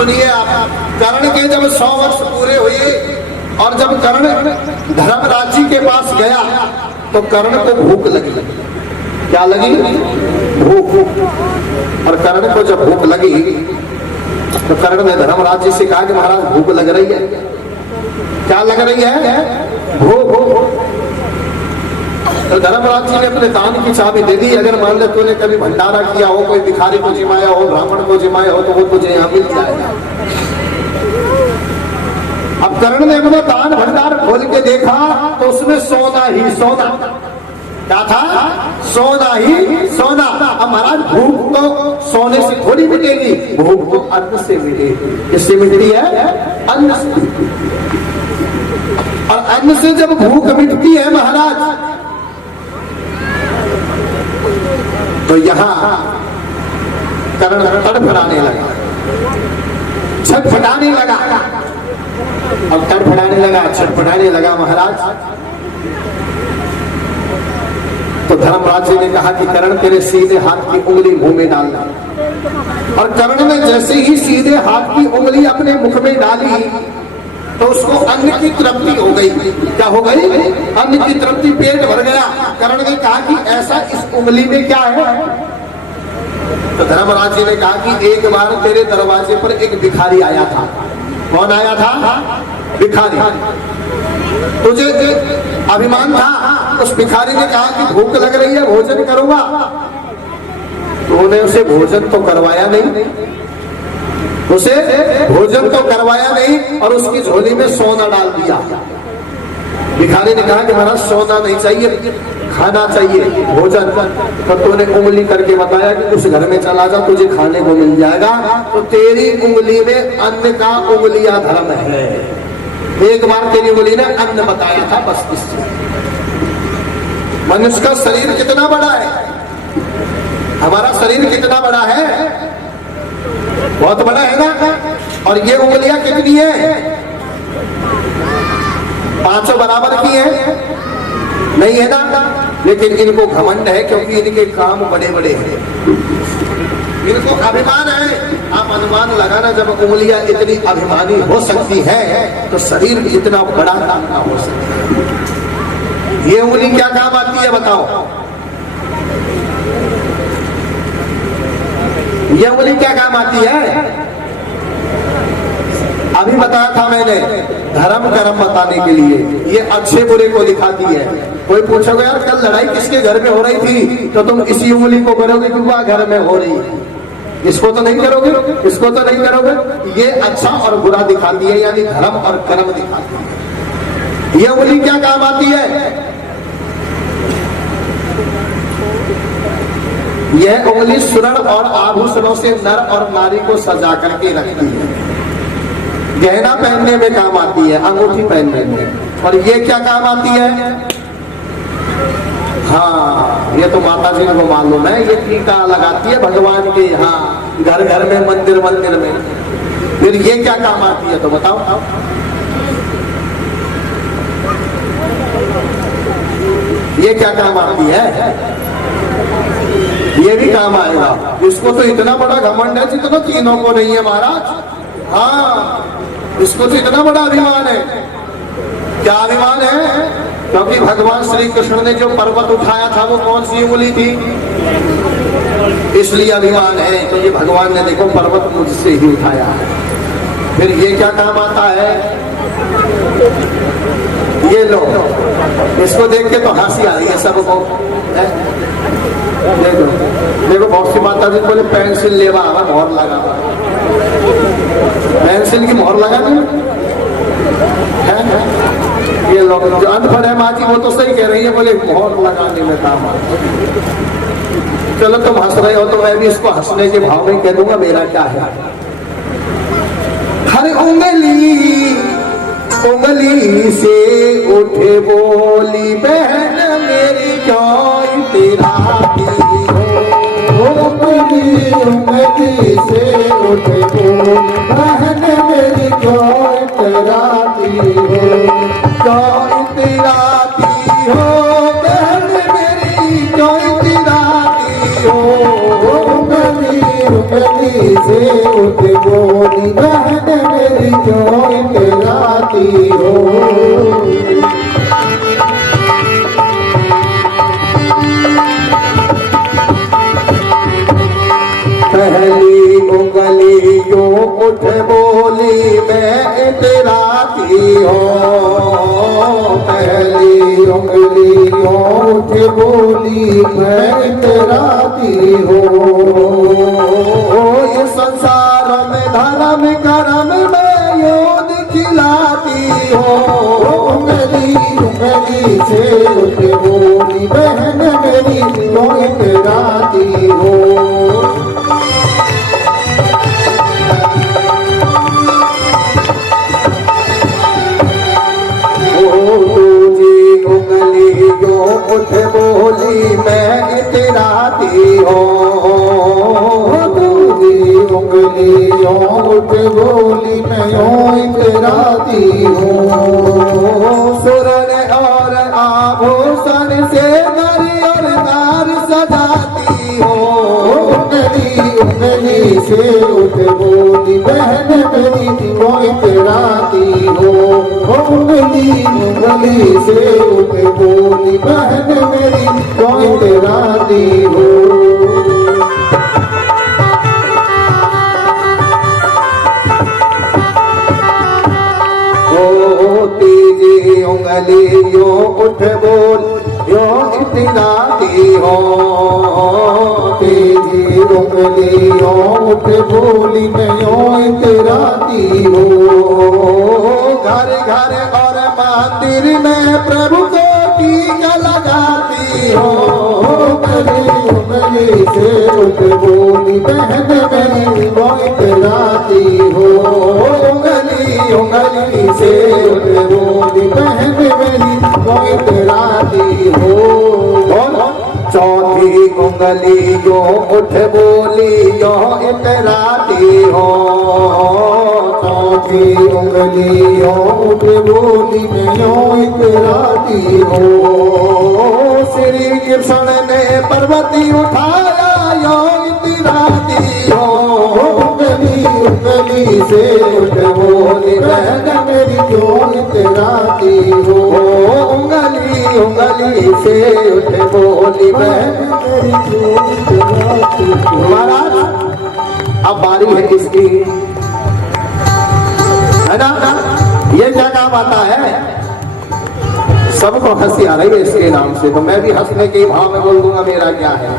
सुनिए आप, कर्ण के जब 100 वर्ष पूरे हुए और जब कर्ण धर्मराज जी के पास गया तो कर्ण को भूख लगी। क्या लगी? भूख। और कर्ण को जब भूख लगी तो कर्ण ने धर्मराज जी से कहा कि महाराज भूख लग रही है। क्या लग रही है? भूख। तो धर्मराज जी ने अपने दान की चाबी दे दी, अगर मान ले तूने कभी भंडारा किया हो, कोई भिखारी को जिमाया हो, ब्राह्मण को जिमाया हो, तो वो तुझे यहाँ मिल जाएगा। अब कर्ण ने अपना दान भंडार खोल के देखा तो उसमें सोना ही सोना। क्या था? सोना ही सोना। अब महाराज भूख तो सोने से थोड़ी मिटेगी, भूख तो अन्न से मिटेगी। किससे मिटती है? अन्न से। और अन्न से जब भूख मिटती है महाराज तो यहां कर्ण तड़फड़ाने लगा, छटपटाने लगा। अब तड़फड़ाने लगा, छटपटाने लगा महाराज। तो धर्मराज जी ने कहा कि कर्ण तेरे सीधे हाथ की उंगली मुंह में डालना। और कर्ण ने जैसे ही सीधे हाथ की उंगली अपने मुख में डाली तो उसको अन्न की तृप्ति हो गई। क्या हो गई? अन्न की तृप्ति, पेट भर गया। कर्ण ने कहा कि ऐसा इस उंगली में क्या है? तो धर्मराज जी ने कहा कि एक बार तेरे दरवाजे पर एक भिखारी आया था। कौन आया था? भिखारी। तुझे अभिमान था। उस भिखारी ने कहा कि भूख लग रही है, भोजन करूंगा। तो उन्हें उसे भोजन तो करवाया नहीं, उसे भोजन तो करवाया नहीं और उसकी झोली में सोना डाल दिया। भिखारी ने कहा कि महाराज सोना नहीं चाहिए, खाना चाहिए, भोजन। तो तूने उंगली करके बताया कि उस घर में चला जा, तुझे खाने को मिल जाएगा। तो तेरी उंगली में अन्न का उंगलिया धर्म है। एक बार तेरी उंगली ने अन्न बताया था, बस इससे। मनुष्य का शरीर कितना बड़ा है, हमारा शरीर कितना बड़ा है, बहुत बड़ा है ना। और ये उंगलियां कितनी है? 5 बराबर की है? नहीं है ना। लेकिन इनको घमंड है क्योंकि इनके काम बड़े बड़े हैं, इनको अभिमान है। आप अनुमान लगाना, जब उंगलियां इतनी अभिमानी हो सकती है तो शरीर इतना बड़ा काम ना हो सकता है। ये उंगली क्या काम आती है बताओ? ये उंगली क्या काम आती है? अभी बताया था मैंने, धर्म कर्म बताने के लिए। ये अच्छे बुरे को दिखाती है। कोई पूछोगे यार कल लड़ाई किसके घर में हो रही थी, तो तुम इसी उंगली को करोगे कि वह घर में हो रही है। इसको तो नहीं करोगे, इसको तो नहीं करोगे। ये अच्छा और बुरा दिखाती है, यानी धर्म और कर्म दिखाती है। ये उंगली क्या काम आती है? यह उंगली स्वर्ण और आभूषणों से नर और नारी को सजा करके रखती है। गहना पहनने में काम आती है, अंगूठी पहनने में। और ये क्या काम आती है? हाँ, ये तो माता जी को मालूम है। ये टीका लगाती है भगवान के यहाँ, घर घर में, मंदिर मंदिर में। फिर ये क्या काम आती है तो बताओ? ये क्या काम आती है? ये भी काम आएगा। इसको तो इतना बड़ा घमंड है जितना तीनों को नहीं है महाराज। हाँ, इसको तो इतना बड़ा अभिमान है। क्या अभिमान है? क्योंकि भगवान श्री कृष्ण ने जो पर्वत उठाया था वो कौन सी उंगली थी, इसलिए अभिमान है। तो ये भगवान ने देखो पर्वत मुझसे ही उठाया है। फिर ये क्या काम आता है? ये लो, इसको देख के तो हंसी आ रही है सबको। देखो देखो, बहुत सी माता जी बोले पेंसिल लेवा मोहर लगा, पेंसिल की मोहर लगा नहीं है। ये लोग जो अनपढ़ है माँ जी वो तो सही कह रही है, बोले मोहर लगाने में काम आता। चलो तुम हंस रहे हो तो मैं भी इसको हंसने के भाव में कह दूंगा मेरा क्या है। हर उंगली उंगली से उठे बोली बहन मेरी क्यों तेरा उंगली उंगली से उठे बोली बहन मेरी क्यों तेरा क्यों तेराती हो बहन मेरी क्यों तेराती हो उंगली उंगली से उठे बोली बोली बहन मेरी क्यों इतराती हो। पहली उंगली यो उठ बोली मैं इतराती हो। पहली उंगली यो उठ बोली मैं इतराती हो। ये संसार में धर्म कर्म में योद खिलाती हो। उंगली उंगली से उठ बोली बहन मेरी क्यों इतराती हो। उठ बोली मैं इतराती हो। दूजी उंगली यो उठ बोली मैं यूं इतराती हो। सुरन और आभूषण से नर और नार सजाती हो। उंगली से उठ बोली बहन मेरी क्यों इतराती हो। उंगली से उठ बोली बहन मेरी क्यों इतराती हो। तीजी उंगली यो उठ बोल यो इतराती हो। तीजी उंगली यो उठ बोली मैं यूं इतराती हो। घर घर और मंदिर में प्रभु को टीका लगाती हो। उंगली से उठ बोली बहन मेरी क्यों इतराती हो। उंगली से उठ बोली बहन मेरी क्यों इतराती हो। चौथी उंगली यो उठ बोली यो इतराती हो। चौथी उंगली यो उठ बोली मैं यूं इतराती हो। श्री कृष्ण ने पर्वती उठाया यो इतराती हो। उंगली से उठ बोली बहन मेरी क्यों इतराती हो। उंगली से उठ बोली बहन मेरी क्यों इतराती हो। महाराज अब बारी है किसकी, है ना। ये क्या काम आता है, सबको हंसी आ रही है इसके नाम से, तो मैं भी हंसने के भाव में बोल दूंगा मेरा क्या है।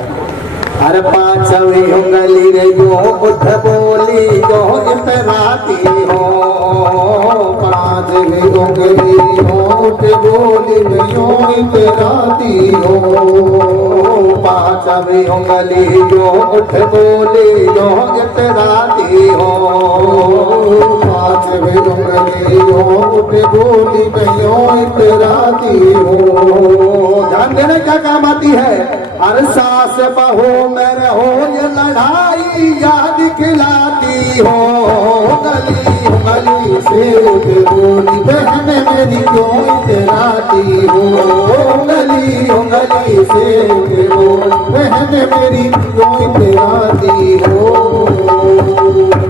अरे पांचवी उंगली रे यो उठ बोली यो इतराती हो। पांचवी उंगली यो उठ बोली यो इतराती हो। पांचवी उंगली यो उठ बोली यो इतराती हो। पांचवी उंगली यो उठ बोली यो इतराती हो। ध्यान देने क्या काम आती है। हर सास बहू में रहो ये लड़ाई याद खिलाती हो। उंगली से उठ बोली बहन मेरी क्यों इतराती हो।